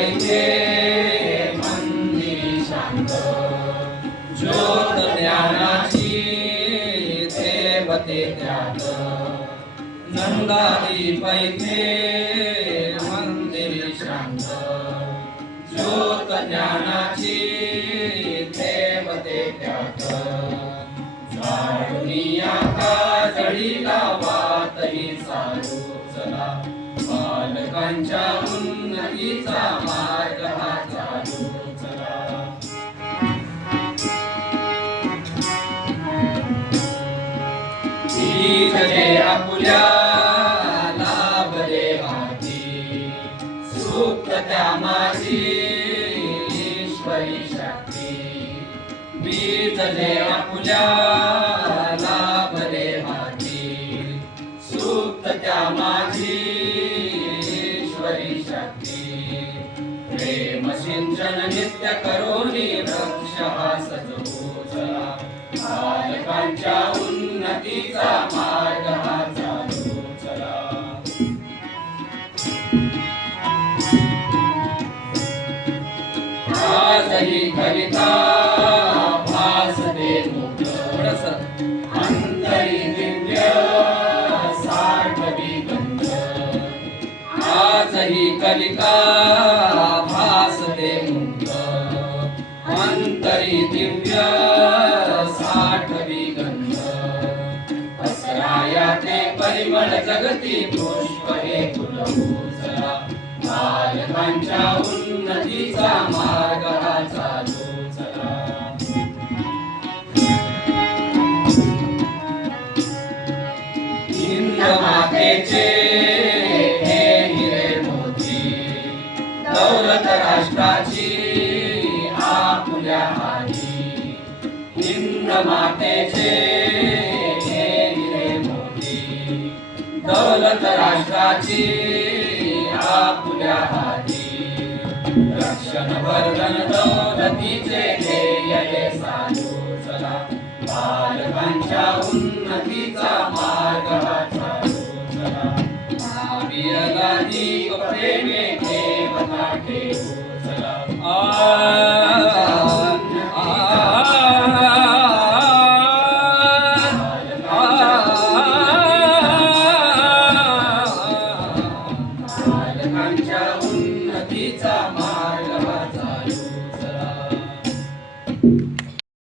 पैठे मंदिरी शांत, ज्योत ज्ञानाची देवते त्यात. नंदादी पैठे मंदिरी शांत, ज्योत ज्ञानाची देवते त्यात. जाडुनिया काजळीला वातही चालू चला, बालकांच्या उन्नतीचा मार्ग हा चालू चला. बीज जे आपुल्या लाभले हाती, सुप्त त्या माझी ईश्वरी शक्ती. बीज जे आपुल्या लाभले हाती, सुप्त त्या माझी ईश्वरी शक्ती. प्रेम सिंचन नित्य करोनी वृक्ष हा सजवू चला, बालकांच्या उन्नतीचा मार्ग हा चालू चला. आजही कविता भासते मुक्त, अंतरी दिव्य साठवी गंध. आजही कलिका भासते मुक्त, अंतरी दिव्य साठवी गंध. असराया ते परिमळ जगती पुष्प हे फुलवू चला, बालकांच्या उन्नतीचा मार्ग हा चालू चला. हिंद मातेचे हे हिरे मोती, दौलत राष्ट्राची आपुल्या हाती. हिंद मातेचे हे हिरे मोती, दौलत राष्ट्राची आपुल्या हाती. रक्षण वर्धन दौलतीचे ध्येय हे साधू चला, बालकांच्या उन्नतीचा मार्ग हा चालू चला. महावीरला दीप प्रेमे देवता ठेवू चला.